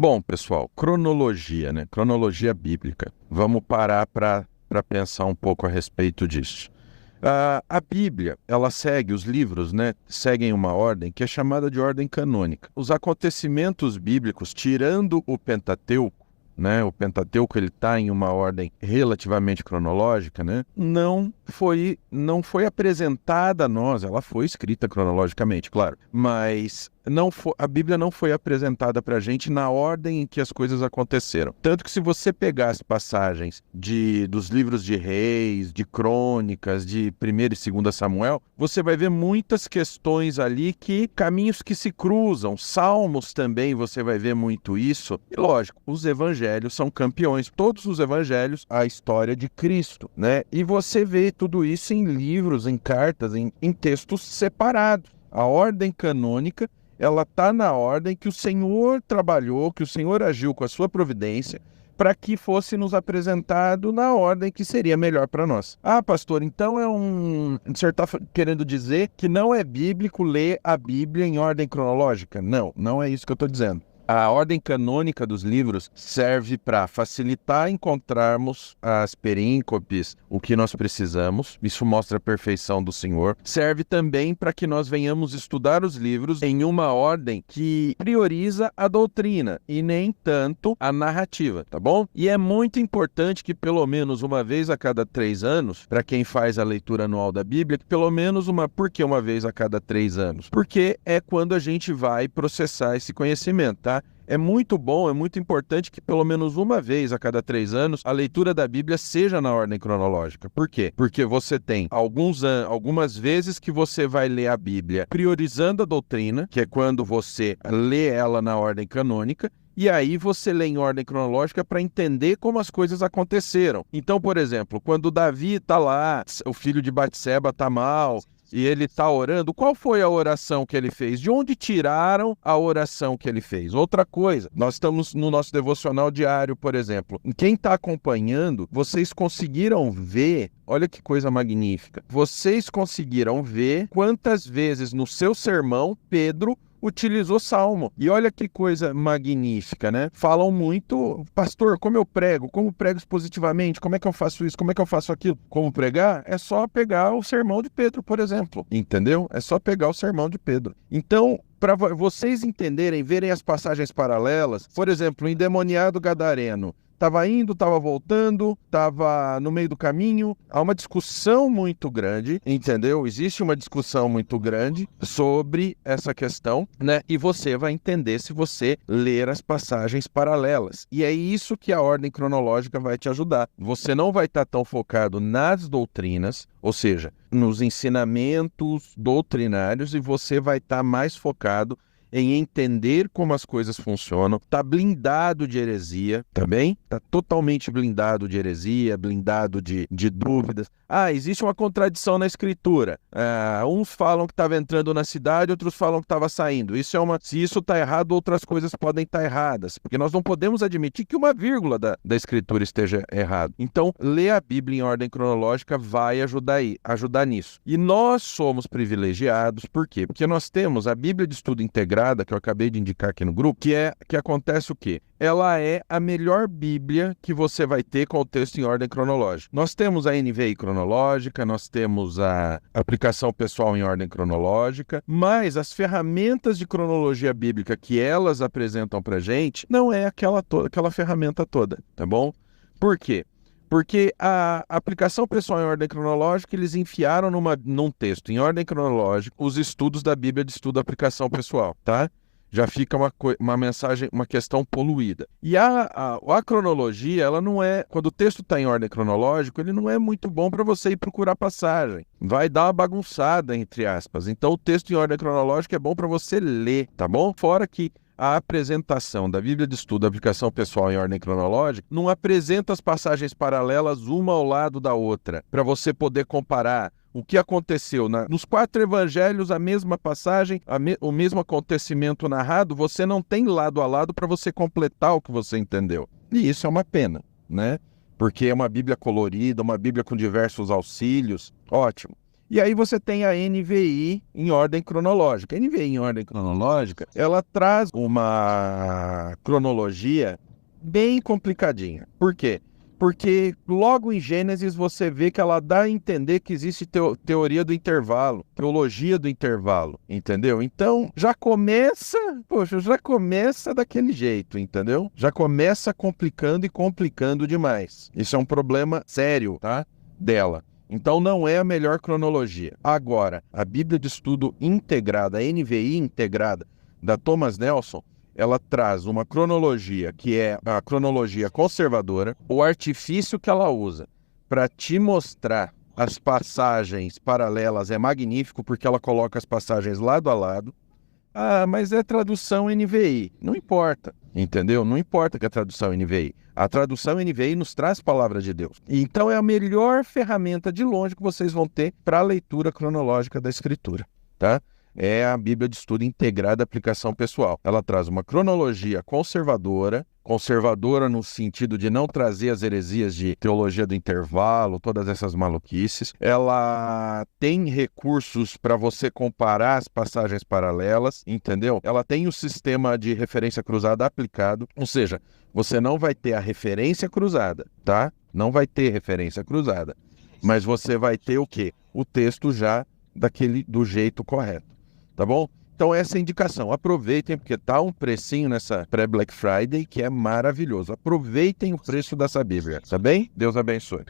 Bom, pessoal, cronologia, né? Cronologia bíblica. Vamos parar para pensar um pouco a respeito disso. A Bíblia, ela segue, os livros, né, seguem uma ordem que é chamada de ordem canônica. Os acontecimentos bíblicos, tirando o Pentateuco, né, o Pentateuco ele está em uma ordem relativamente cronológica, né, não foi apresentada a nós, ela foi escrita cronologicamente, claro, mas a Bíblia não foi apresentada para a gente na ordem em que as coisas aconteceram. Tanto que se você pegar as passagens dos livros de Reis, de Crônicas, de 1º e 2º Samuel, você vai ver muitas questões ali caminhos que se cruzam. Salmos também você vai ver muito isso. E lógico, os evangelhos são campeões. Todos os evangelhos, a história de Cristo, né? E você vê tudo isso em livros, em cartas, em textos separados. A ordem canônica ela está na ordem que o Senhor trabalhou, que o Senhor agiu com a sua providência, para que fosse nos apresentado na ordem que seria melhor para nós. Ah, pastor, então o senhor está querendo dizer que não é bíblico ler a Bíblia em ordem cronológica? Não, não é isso que eu estou dizendo. A ordem canônica dos livros serve para facilitar encontrarmos as períncopes, o que nós precisamos. Isso mostra a perfeição do Senhor. Serve também para que nós venhamos estudar os livros em uma ordem que prioriza a doutrina e nem tanto a narrativa, tá bom? E é muito importante que pelo menos uma vez a cada 3 anos, para quem faz a leitura anual da Bíblia, que pelo menos por que uma vez a cada 3 anos? Porque é quando a gente vai processar esse conhecimento, tá? É muito bom, é muito importante que pelo menos uma vez a cada 3 anos a leitura da Bíblia seja na ordem cronológica. Por quê? Porque você tem algumas vezes que você vai ler a Bíblia priorizando a doutrina, que é quando você lê ela na ordem canônica, e aí você lê em ordem cronológica para entender como as coisas aconteceram. Então, por exemplo, quando Davi está lá, o filho de Batseba está mal, e ele está orando, qual foi a oração que ele fez? De onde tiraram a oração que ele fez? Outra coisa, nós estamos no nosso devocional diário, por exemplo. Quem está acompanhando, vocês conseguiram ver, olha que coisa magnífica, vocês conseguiram ver quantas vezes no seu sermão Pedro utilizou salmo. E olha que coisa magnífica, né? Falam muito, pastor, como prego expositivamente, como é que eu faço isso, como é que eu faço aquilo? Como pregar? É só pegar o sermão de Pedro, por exemplo, entendeu? É só pegar o sermão de Pedro. Então, para vocês entenderem, verem as passagens paralelas, por exemplo, o endemoniado gadareno, estava indo, estava voltando, estava no meio do caminho. Há uma discussão muito grande, entendeu? Existe uma discussão muito grande sobre essa questão, né? E você vai entender se você ler as passagens paralelas. E é isso que a ordem cronológica vai te ajudar. Você não vai estar tão focado nas doutrinas, ou seja, nos ensinamentos doutrinários, e você vai estar mais focado em entender como as coisas funcionam, está blindado de heresia, tá bem? Está totalmente blindado de heresia, blindado de dúvidas. Ah, existe uma contradição na escritura. Uns falam que estava entrando na cidade, outros falam que estava saindo. Se isso está errado, outras coisas podem estar erradas, porque nós não podemos admitir que uma vírgula da escritura esteja errada. Então, ler a Bíblia em ordem cronológica vai ajudar nisso. E nós somos privilegiados, por quê? Porque nós temos a Bíblia de Estudo Integrado, que eu acabei de indicar aqui no grupo, que acontece o quê? Ela é a melhor Bíblia que você vai ter com o texto em ordem cronológica. Nós temos a NVI cronológica, nós temos a aplicação pessoal em ordem cronológica, mas as ferramentas de cronologia bíblica que elas apresentam pra gente não é aquela ferramenta toda, tá bom? Por quê? Porque a aplicação pessoal em ordem cronológica, eles enfiaram num texto em ordem cronológica os estudos da Bíblia de estudo da aplicação pessoal, tá? Já fica uma mensagem, uma questão poluída. E a cronologia, ela não é... Quando o texto está em ordem cronológica, ele não é muito bom para você ir procurar passagem. Vai dar uma bagunçada, entre aspas. Então, o texto em ordem cronológica é bom para você ler, tá bom? Fora que a apresentação da Bíblia de Estudo da Aplicação Pessoal em ordem cronológica não apresenta as passagens paralelas uma ao lado da outra, para você poder comparar o que aconteceu nos 4 evangelhos, a mesma passagem, o mesmo acontecimento narrado. Você não tem lado a lado para você completar o que você entendeu. E isso é uma pena, né? Porque é uma Bíblia colorida, uma Bíblia com diversos auxílios. Ótimo. E aí você tem a NVI em ordem cronológica. A NVI em ordem cronológica, ela traz uma cronologia bem complicadinha. Por quê? Porque logo em Gênesis você vê que ela dá a entender que existe teoria do intervalo, teologia do intervalo, entendeu? Então já começa, poxa, já começa daquele jeito, entendeu? Já começa complicando e complicando demais. Isso é um problema sério, tá? Dela. Então não é a melhor cronologia. Agora, a Bíblia de Estudo Integrada, a NVI integrada, da Thomas Nelson, ela traz uma cronologia que é a cronologia conservadora, o artifício que ela usa para te mostrar as passagens paralelas é magnífico, porque ela coloca as passagens lado a lado. Ah, mas é tradução NVI. Não importa, entendeu? Não importa que a tradução NVI. A tradução NVI nos traz palavras de Deus. Então é a melhor ferramenta de longe que vocês vão ter para a leitura cronológica da Escritura, tá? É a Bíblia de Estudo Integrada Aplicação Pessoal. Ela traz uma cronologia conservadora no sentido de não trazer as heresias de teologia do intervalo, todas essas maluquices. Ela tem recursos para você comparar as passagens paralelas, entendeu? Ela tem o sistema de referência cruzada aplicado, ou seja, você não vai ter a referência cruzada, tá? Não vai ter referência cruzada, mas você vai ter o quê? O texto já do jeito correto. Tá bom? Então essa é a indicação. Aproveitem, porque tá um precinho nessa pré-Black Friday que é maravilhoso. Aproveitem o preço dessa Bíblia, tá bem? Deus abençoe.